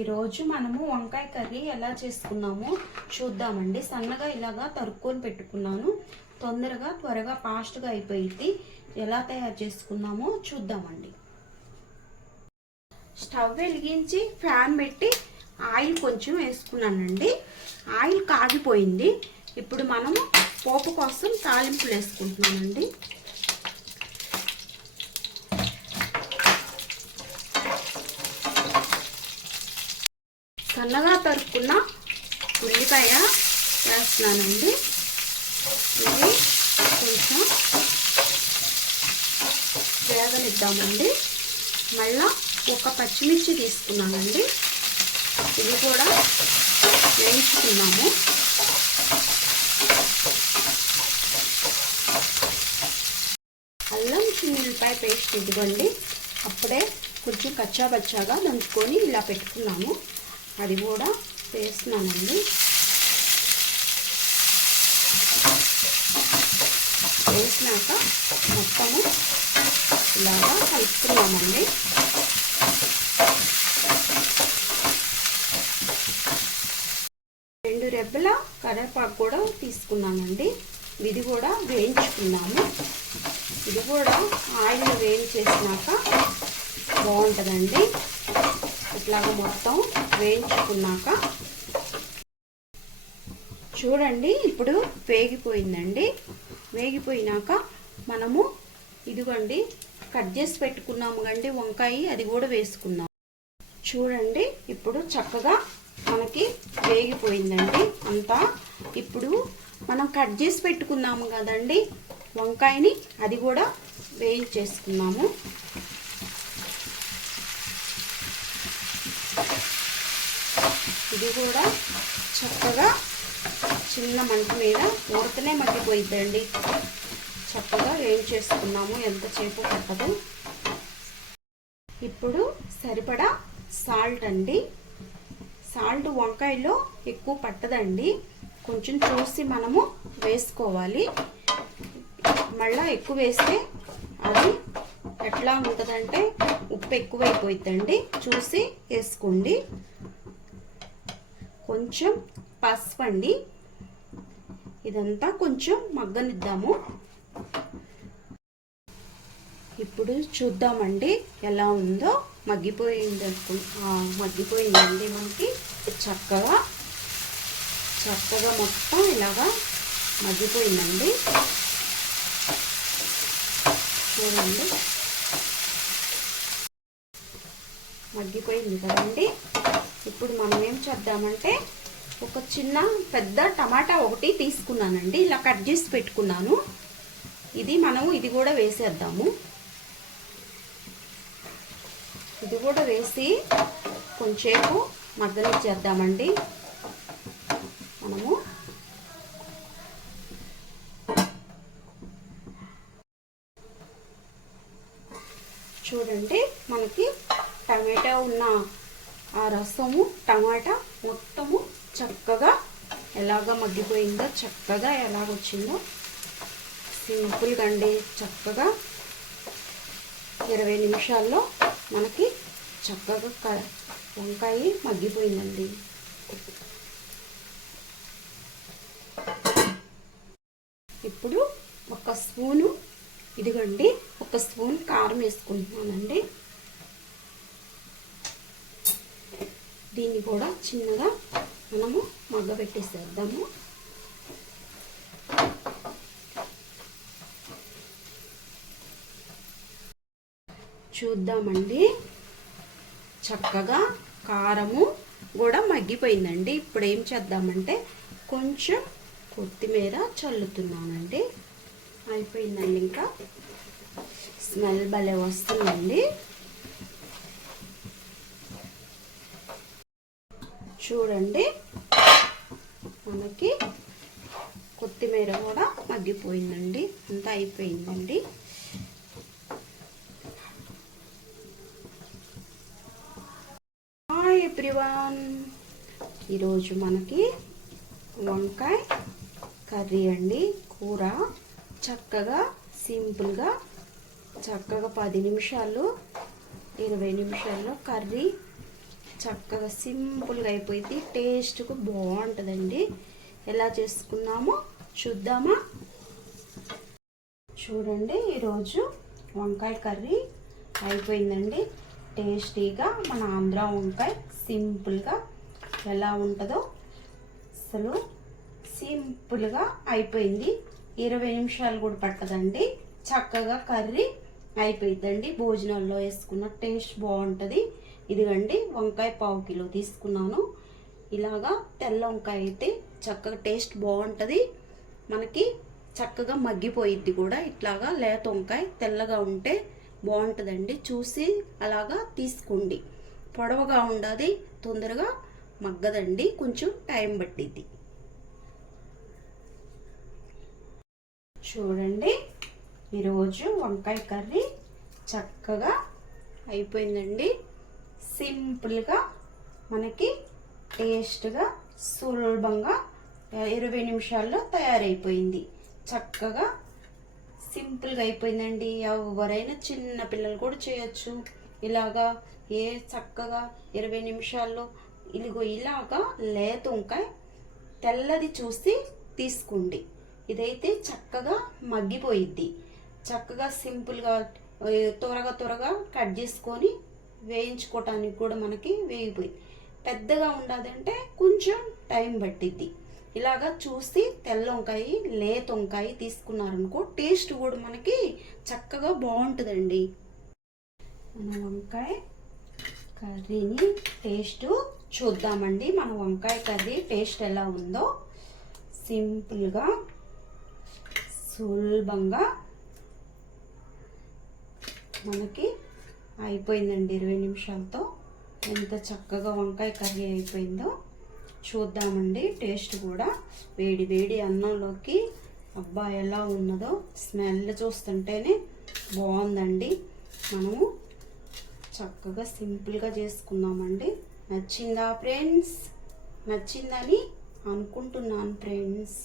ఈరోజు మనము వంకాయ కర్రీ ఎలా చేసుకున్నామో చూద్దామండి. సన్నగా ఇలాగా తరుక్కొని పెట్టుకున్నాను. త్వరగా ఫాస్ట్గా అయిపోయింది. ఎలా తయారు చేసుకున్నామో చూద్దామండి. స్టవ్ వెలిగించి ఫ్యాన్ పెట్టి ఆయిల్ కొంచెం వేసుకున్నానండి. ఆయిల్ కాగిపోయింది. ఇప్పుడు మనము పోపు కోసం తాలింపులు వేసుకుంటున్నామండి. సన్నగా తరుక్కున్న ఉల్లిపాయ వేస్తున్నానండి. ఇది కొంచెం వేగనిద్దామండి. మళ్ళా ఒక పచ్చిమిర్చి తీసుకున్నానండి. ఇది కూడా వేయించుకున్నాము. అల్లం చిన్నుల్లిపాయ పేస్ట్ ఇదిగోండి. అప్పుడే కొంచెం కచ్చాబచ్చాగా దంచుకొని ఇలా పెట్టుకున్నాము. అది కూడా వేస్తున్నానండి. వేసినాక మొత్తము ఇలాగా కలుపుకున్నామండి. రెండు రెబ్బల కరివేపాకు కూడా తీసుకున్నామండి. ఇది కూడా వేయించుకున్నాము. ఇది కూడా ఆయిల్ వేయించేసినాక బాగుంటుందండి. ఇట్లాగా మొత్తం వేయించుకున్నాక చూడండి, ఇప్పుడు వేగిపోయిందండి. వేగిపోయినాక మనము ఇదిగోండి కట్ చేసి పెట్టుకున్నాము కండి వంకాయ, అది కూడా వేసుకున్నాము. చూడండి, ఇప్పుడు చక్కగా మనకి వేగిపోయిందండి అంతా. ఇప్పుడు మనం కట్ చేసి పెట్టుకున్నాము కదండి వంకాయని, అది కూడా వేయించేసుకున్నాము. ఇది కూడా చక్కగా చిన్న మంట మీద ఊరితేనే మగ్గిపోయిద్దండి. చక్కగా వేయించేసుకున్నాము, ఎంతసేపు పట్టదు. ఇప్పుడు సరిపడా సాల్ట్ అండి. సాల్ట్ వంకాయలో ఎక్కువ పట్టదండి, కొంచెం చూసి మనము వేసుకోవాలి. మళ్ళీ ఎక్కువ వేస్తే అది ఎట్లా ఉంటుందంటే ఉప్పు ఎక్కువైపోయిద్దండి, చూసి వేసుకోండి. కొంచెం పసుపు అండి. ఇదంతా కొంచెం మగ్గనిద్దాము. ఇప్పుడు చూద్దామండి ఎలా ఉందో. మగ్గిపోయిందండి మనకి. చక్కగా మొత్తం ఇలాగా మగ్గిపోయిందండి. చూడండి, మగ్గిపోయింది కదండి. ఇప్పుడు మనం ఏం చేద్దామంటే ఒక పెద్ద టమాటా ఒకటి తీసుకున్నానండి. ఇలా కట్ చేసి పెట్టుకున్నాను. ఇది కూడా వేసేద్దాము. ఇది కూడా వేసి కొంచెంసేపు మగ్గనిచ్చేద్దామండి మనము. చూడండి, మనకి టమాటా ఉన్న ఆ రసము టమాటా మొత్తము చక్కగా ఎలాగ మగ్గిపోయిందో, చక్కగా ఎలాగొచ్చిందో. సింపుల్గా అండి, చక్కగా 20 నిమిషాల్లో మనకి చక్కగా వంకాయ మగ్గిపోయిందండి. ఇప్పుడు ఒక స్పూను ఇదిగోండి, ఒక స్పూన్ కారం వేసుకుంటున్నానండి. దీన్ని కూడా చిన్నగా మనము మగ్గబెట్టేసేద్దాము. చూద్దామండి, చక్కగా కారము కూడా మగ్గిపోయిందండి. ఇప్పుడు ఏం చేద్దామంటే కొంచెం కొత్తిమీర చల్లుతున్నానండి. అయిపోయిందండి. ఇంకా స్మెల్ భలే వస్తుందండి. చూడండి, మనకి కొత్తిమీర కూడా మగ్గిపోయిందండి. అంతా అయిపోయిందండి. హాయ్ ఎవ్రీవన్, ఈరోజు మనకి వంకాయ కర్రీ అండి. కూర చక్కగా సింపుల్గా చక్కగా 10 నిమిషాలు 20 నిమిషాల్లో కర్రీ చక్కగా సింపుల్గా అయిపోయింది. టేస్ట్గా బాగుంటుందండి. ఎలా చేసుకున్నామో చూద్దామా? చూడండి, ఈరోజు వంకాయ కర్రీ అయిపోయిందండి. టేస్టీగా మన ఆంధ్ర వంకాయ సింపుల్గా ఎలా ఉంటుందో అసలు సింపుల్గా అయిపోయింది. 20 నిమిషాలు కూడా పట్టదండి. చక్కగా కర్రీ అయిపోయిందండి. భోజనాల్లో వేసుకున్న టేస్ట్ బాగుంటుంది. ఇదిగండి వంకాయ 1/2 కిలో తీసుకున్నాను. ఇలాగా తెల్ల వంకాయ అయితే చక్కగా టేస్ట్ బాగుంటుంది. మనకి చక్కగా మగ్గిపోయిద్ది కూడా. ఇట్లాగా లేత వంకాయ తెల్లగా ఉంటే బాగుంటుందండి. చూసి అలాగా తీసుకోండి. పొడవుగా ఉండాలి, తొందరగా మగ్గదండి, కొంచెం టైం పట్టిద్ది. చూడండి, ఈరోజు వంకాయ కర్రీ చక్కగా అయిపోయిందండి. సింపుల్గా మనకి టేస్ట్గా సులభంగా 20 నిమిషాల్లో తయారైపోయింది. చక్కగా సింపుల్గా అయిపోయిందండి. ఎవరైనా చిన్న పిల్లలు కూడా చేయొచ్చు. ఇలాగా చక్కగా 20 నిమిషాల్లో ఇలాగా లేత వంకాయ తెల్లది చూసి తీసుకోండి. ఇదైతే చక్కగా మగ్గిపోయిద్ది. చక్కగా సింపుల్గా త్వరగా కట్ చేసుకొని వేయించుకోవటానికి కూడా మనకి వేగిపోయింది. పెద్దగా ఉండదంటే కొంచెం టైం పట్టిద్ది. ఇలాగా చూసి తెల్ల వంకాయ లేత వంకాయ తీసుకున్నారనుకో టేస్ట్ కూడా మనకి చక్కగా బాగుంటుందండి. మన వంకాయ కర్రీని టేస్ట్ చూద్దామండి. మన వంకాయ కర్రీ టేస్ట్ ఎలా ఉందో సింపుల్గా సులభంగా మనకి అయిపోయిందండి. 20 నిమిషాలతో ఎంత చక్కగా వంకాయ కర్రీ అయిపోయిందో చూద్దామండి. టేస్ట్ కూడా వేడి వేడి అన్నంలోకి అబ్బా ఎలా ఉన్నదో స్మెల్ చూస్తుంటేనే బాగుందండి. మనము చక్కగా సింపుల్గా చేసుకున్నామండి. నచ్చిందా ఫ్రెండ్స్? నచ్చిందని అనుకుంటున్నాను ఫ్రెండ్స్.